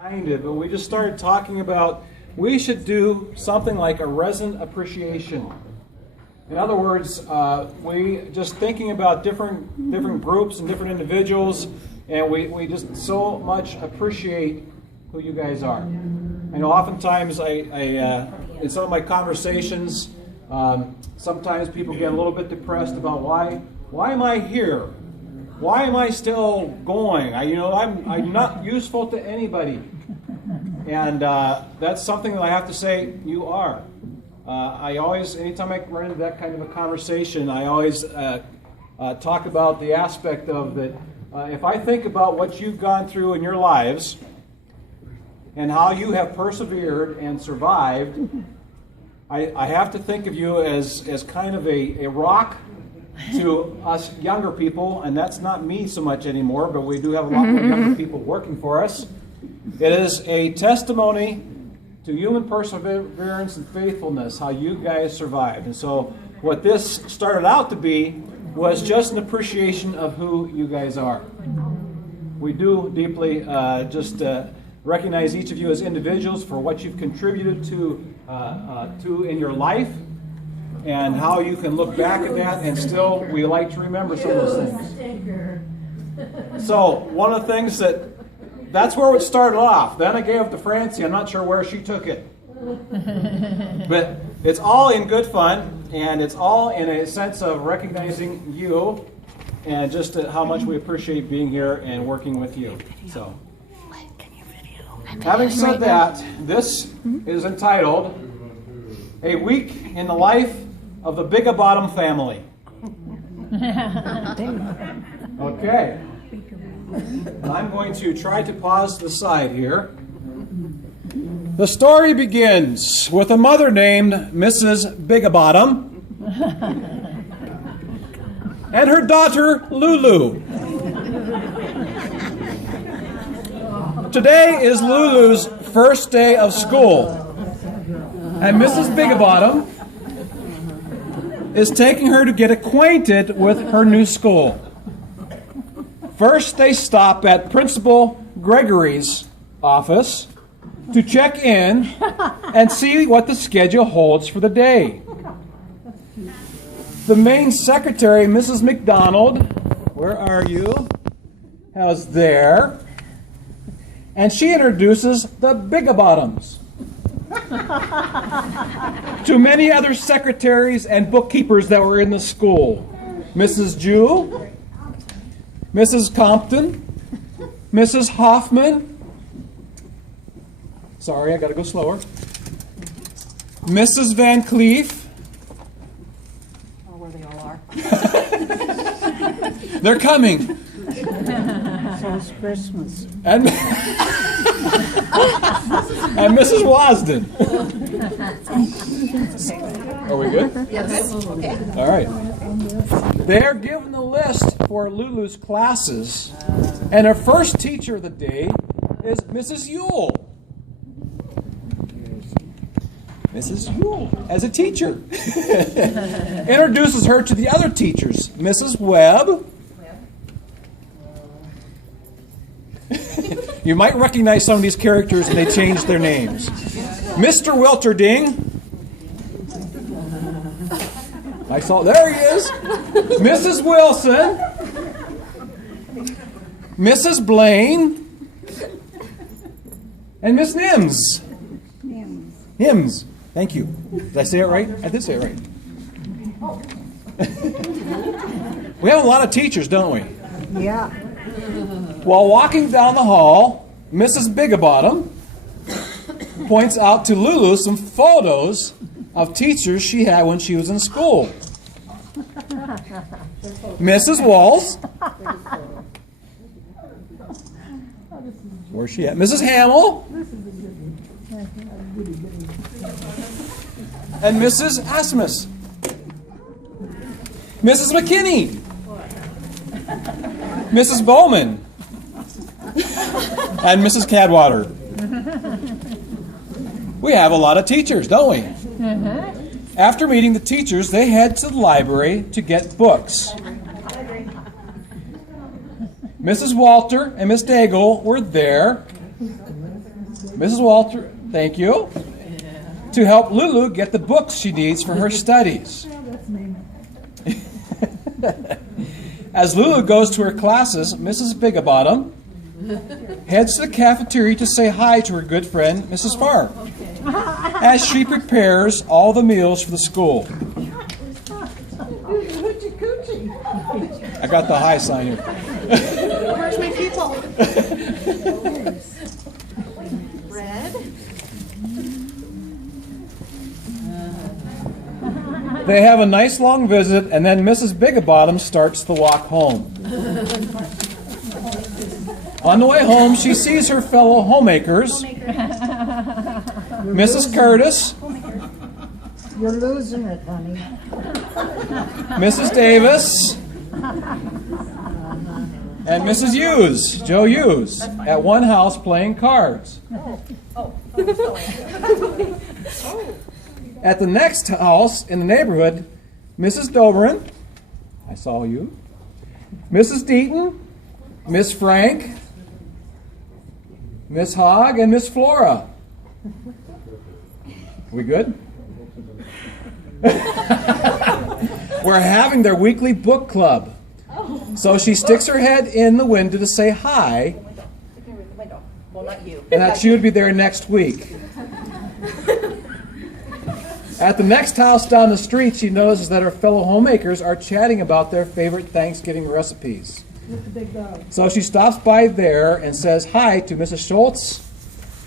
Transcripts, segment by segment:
Behind it, but we just started talking about we should do something like a resident appreciation. In other words, we just thinking about different groups and different individuals, and we just so much appreciate who you guys are. I know oftentimes I in some of my conversations, sometimes people get a little bit depressed about why am I here? Why am I still going? I'm not useful to anybody. And that's something that I have to say, you are. I always, anytime I run into that kind of a conversation, I always talk about the aspect of that. If I think about what you've gone through in your lives and how you have persevered and survived, I have to think of you as kind of a rock to us younger people, and that's not me so much anymore, but we do have a lot more younger people working for us. It is a testimony to human perseverance and faithfulness, how you guys survived. And so what this started out to be was just an appreciation of who you guys are. We do deeply just recognize each of you as individuals for what you've contributed to in your life, and how you can look back at that and still we like to remember some of those things. So one of the things that's where it started off. Then I gave it to Francie. I'm not sure where she took it. But it's all in good fun, and it's all in a sense of recognizing you and just how much we appreciate being here and working with you. So, having said that, this is entitled A Week in the Life of the Bigabottom Family. Okay. I'm going to try to pause the side here. The story begins with a mother named Mrs. Bigabottom and her daughter Lulu. Today is Lulu's first day of school, and Mrs. Bigabottom is taking her to get acquainted with her new school. First, they stop at Principal Gregory's office to check in and see what the schedule holds for the day. The main secretary, Mrs. McDonald, where are you? Is there. And she introduces the Bigabottoms to many other secretaries and bookkeepers that were in the school. Mrs. Jewell, Mrs. Compton, Mrs. Hoffman, sorry, I got to go slower, Mrs. Van Cleef, or where they all are. They're coming. So it's Christmas. And Mrs. Wasden. Are we good? Yes. Okay. All right. They are given the list for Lulu's classes, and her first teacher of the day is Mrs. Yule. Mrs. Yule, as a teacher, introduces her to the other teachers, Mrs. Webb. You might recognize some of these characters, and they changed their names. Mr. Wilterding. I saw, there he is. Mrs. Wilson. Mrs. Blaine. And Miss Nims. Nims. Thank you. Did I say it right? I did say it right. We have a lot of teachers, don't we? Yeah. While walking down the hall, Mrs. Bigabottom points out to Lulu some photos of teachers she had when she was in school. Mrs. Walls. Where's she at? Mrs. Hamill. And Mrs. Asmus. Mrs. McKinney. Mrs. Bowman. And Mrs. Cadwater. We have a lot of teachers, don't we? After meeting the teachers, they head to the library to get books. Mrs. Walter and Miss Daigle were there Mrs. Walter, thank you, to help Lulu get the books she needs for her studies. As Lulu goes to her classes, Mrs. Bigabottom heads to the cafeteria to say hi to her good friend, Mrs. Farr, as she prepares all the meals for the school. I got the hi sign here. Where's my people? Red. They have a nice long visit, and then Mrs. Bigabottom starts the walk home. On the way home, she sees her fellow homemakers, Mrs. Curtis, You're losing it, honey. Mrs. Davis, and Mrs. Hughes, Joe Hughes, at one house playing cards. At the next house in the neighborhood, Mrs. Doberin, I saw you, Mrs. Deaton, Miss Frank, Miss Hogg, and Miss Flora. We good? We're having their weekly book club. So she sticks her head in the window to say hi, Well, not you. and that she would be there next week. At the next house down the street, she notices that her fellow homemakers are chatting about their favorite Thanksgiving recipes. So she stops by there and says hi to Mrs. Schultz,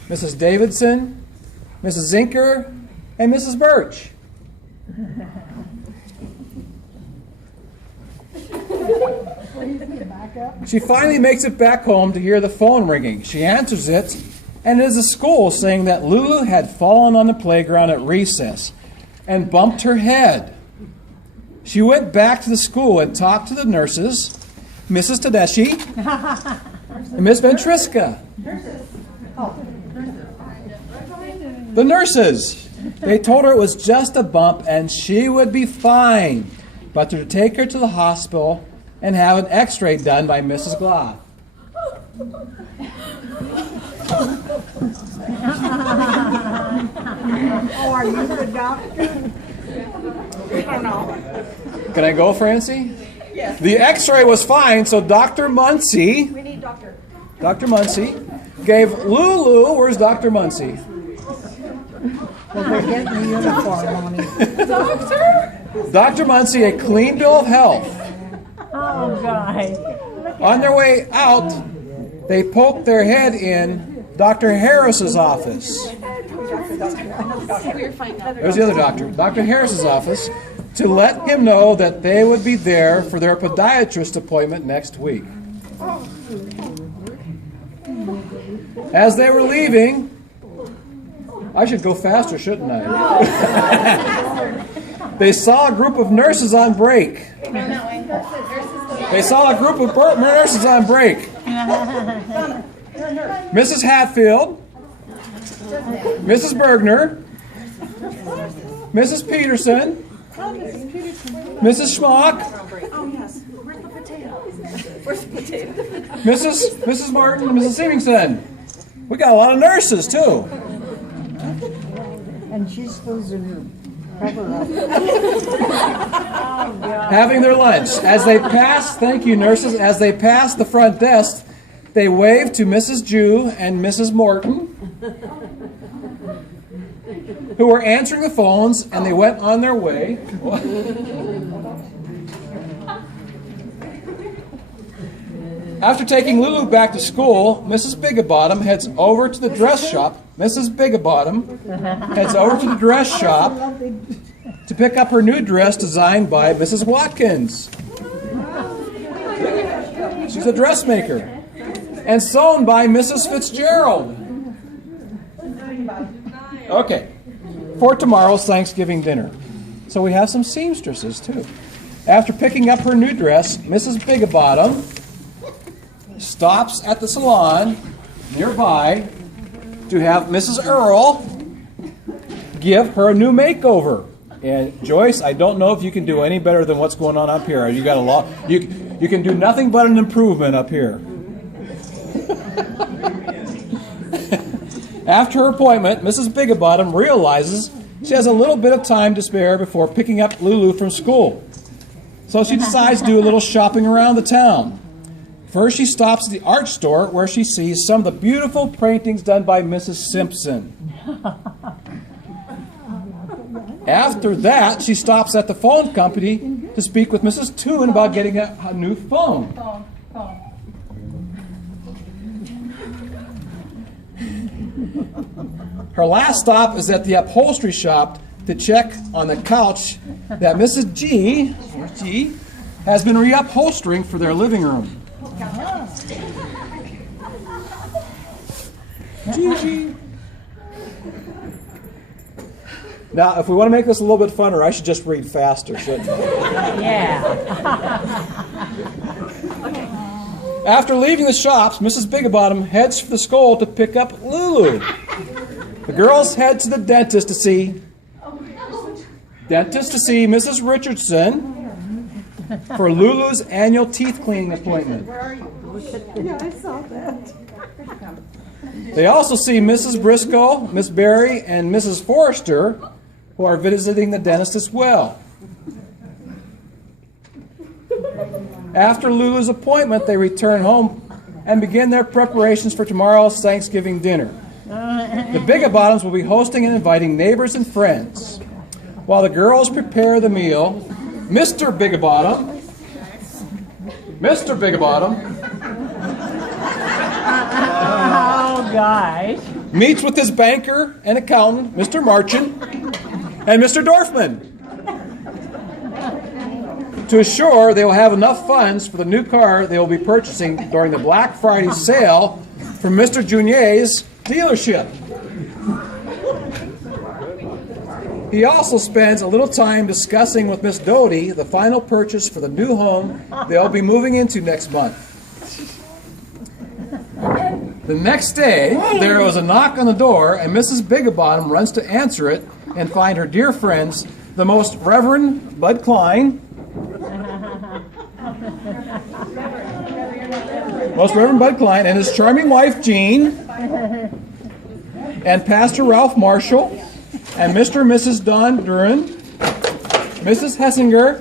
Mrs. Davidson, Mrs. Zinker, and Mrs. Birch. She finally makes it back home to hear the phone ringing. She answers it, and it is the school saying that Lulu had fallen on the playground at recess and bumped her head. She went back to the school and talked to the nurses, Mrs. Tedeschi, and Miss Ventriska. The nurses. They told her it was just a bump and she would be fine, but to take her to the hospital and have an x-ray done by Mrs. Gloth. Oh, are you the doctor? I don't know. Can I go, Francie? Yes. The x-ray was fine, so Dr. Muncie, We need doctor. Dr. Muncie, gave Lulu, where's Dr. Muncie? Well, they're getting the uniform on him. Doctor? Dr. Muncie a clean bill of health. Oh, God. On their way out, they poked their head in Dr. Harris's office. We're fine now. There's the other doctor, Dr. Harris's office, to let him know that they would be there for their podiatrist appointment next week. As they were leaving, I should go faster, shouldn't I? They saw a group of nurses on break. They saw a group of nurses on break. Mrs. Hatfield, Mrs. Bergner, Mrs. Peterson, Mrs. Schmock, Oh, yes. Where's the potato? Where's the potato? Mrs. Martin, Mrs. Symington. We got a lot of nurses too. And she's losing her cover up. Having their lunch. As they pass, thank you nurses, as they pass the front desk, they wave to Mrs. Jew and Mrs. Morton, who were answering the phones, and they went on their way. After taking Lulu back to school, Mrs. Bigabottom heads over to the dress shop. Mrs. Bigabottom heads over to the dress shop to pick up her new dress designed by Mrs. Watkins. She's a dressmaker. And sewn by Mrs. Fitzgerald. Okay. For tomorrow's Thanksgiving dinner. So we have some seamstresses too. After picking up her new dress, Mrs. Bigabottom stops at the salon nearby to have Mrs. Earl give her a new makeover. And Joyce, I don't know if you can do any better than what's going on up here. You got a lot. You can do nothing but an improvement up here. After her appointment, Mrs. Bigabottom realizes she has a little bit of time to spare before picking up Lulu from school. So she decides to do a little shopping around the town. First, she stops at the art store where she sees some of the beautiful paintings done by Mrs. Simpson. After that, she stops at the phone company to speak with Mrs. Toon about getting a new phone. Her last stop is at the upholstery shop to check on the couch that Mrs. G has been reupholstering for their living room. Gigi. Now, if we want to make this a little bit funner, I should just read faster, shouldn't I? Yeah. After leaving the shops, Mrs. Bigabottom heads for the school to pick up Lulu. The girls head to the dentist to see Mrs. Richardson for Lulu's annual teeth cleaning appointment. Where are you? Yeah, I saw that. They also see Mrs. Briscoe, Miss Berry, and Mrs. Forrester, who are visiting the dentist as well. After Lulu's appointment, they return home and begin their preparations for tomorrow's Thanksgiving dinner. The Bigabottoms will be hosting and inviting neighbors and friends. While the girls prepare the meal, Mr. Bigabottom Oh, gosh. meets with his banker and accountant, Mr. Marchand, and Mr. Dorfman, to assure they will have enough funds for the new car they will be purchasing during the Black Friday sale from Mr. Junier's dealership. He also spends a little time discussing with Miss Doty the final purchase for the new home they'll be moving into next month. The next day, there was a knock on the door, and Mrs. Bigabottom runs to answer it and find her dear friends, the Most Reverend Bud Klein, and his charming wife, Jean, and Pastor Ralph Marshall, and Mr. and Mrs. Don Duran, Mrs. Hessinger,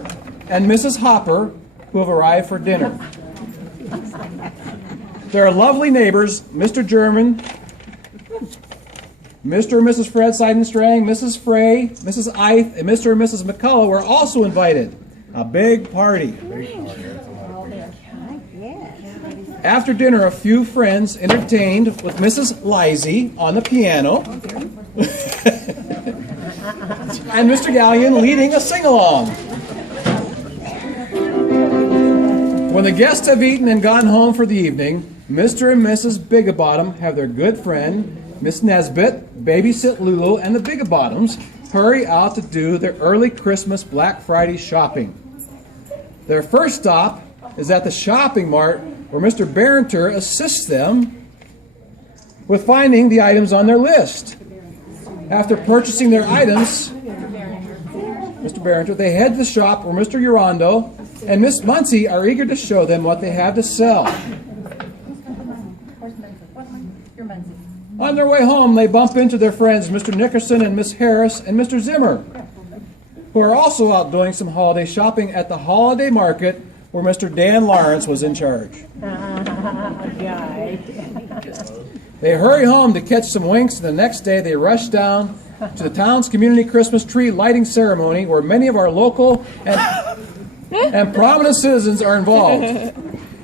and Mrs. Hopper, who have arrived for dinner. There are lovely neighbors, Mr. German, Mr. and Mrs. Fred Seidenstrang, Mrs. Frey, Mrs. Eith, and Mr. and Mrs. McCullough were also invited. A big party. After dinner, a few friends entertained with Mrs. Lizzie on the piano and Mr. Gallion leading a sing-along. When the guests have eaten and gone home for the evening, Mr. and Mrs. Bigabottom have their good friend, Miss Nesbit, babysit Lulu, and the Bigabottoms hurry out to do their early Christmas Black Friday shopping. Their first stop is at the shopping mart where Mr. Barrenter assists them with finding the items on their list. After purchasing their items, Mr. Barrenter, they head to the shop where Mr. Urondo and Miss Muncie are eager to show them what they have to sell. On their way home, they bump into their friends, Mr. Nickerson and Miss Harris and Mr. Zimmer, who are also out doing some holiday shopping at the holiday market where Mr. Dan Lawrence was in charge. They hurry home to catch some winks, and the next day they rush down to the town's community Christmas tree lighting ceremony where many of our local and prominent citizens are involved.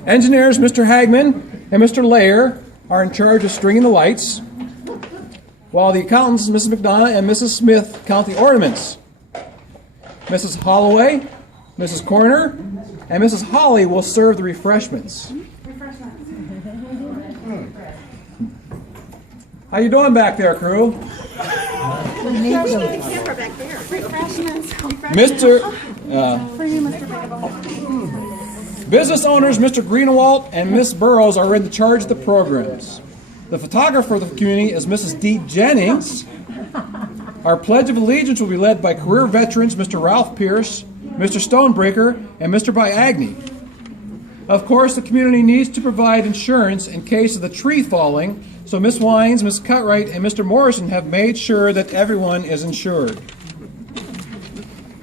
Engineers Mr. Hagman and Mr. Layer are in charge of stringing the lights, while the accountants, Mrs. McDonough and Mrs. Smith, count the ornaments. Mrs. Holloway, Mrs. Corner, and Mrs. Holly will serve the refreshments. How you doing back there, crew? Business owners Mr. Greenewalt and Miss Burrows are in charge of the programs. The photographer of the community is Mrs. Dee Jennings. Our Pledge of Allegiance will be led by career veterans Mr. Ralph Pierce, Mr. Stonebreaker, and Mr. Biagni. Of course, the community needs to provide insurance in case of the tree falling, so Miss Wines, Miss Cutright, and Mr. Morrison have made sure that everyone is insured.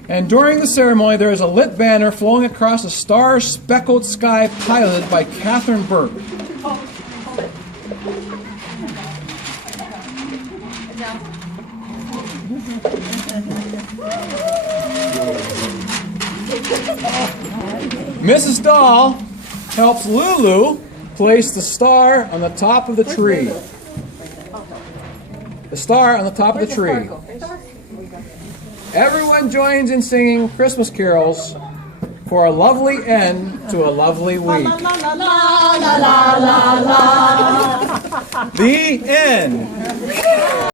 And during the ceremony, there is a lit banner flowing across a star-speckled sky piloted by Catherine Burke. Mrs. Dahl helps Lulu place the star on the top of the tree. The star on the top of the tree. Everyone joins in singing Christmas carols for a lovely end to a lovely week. The end.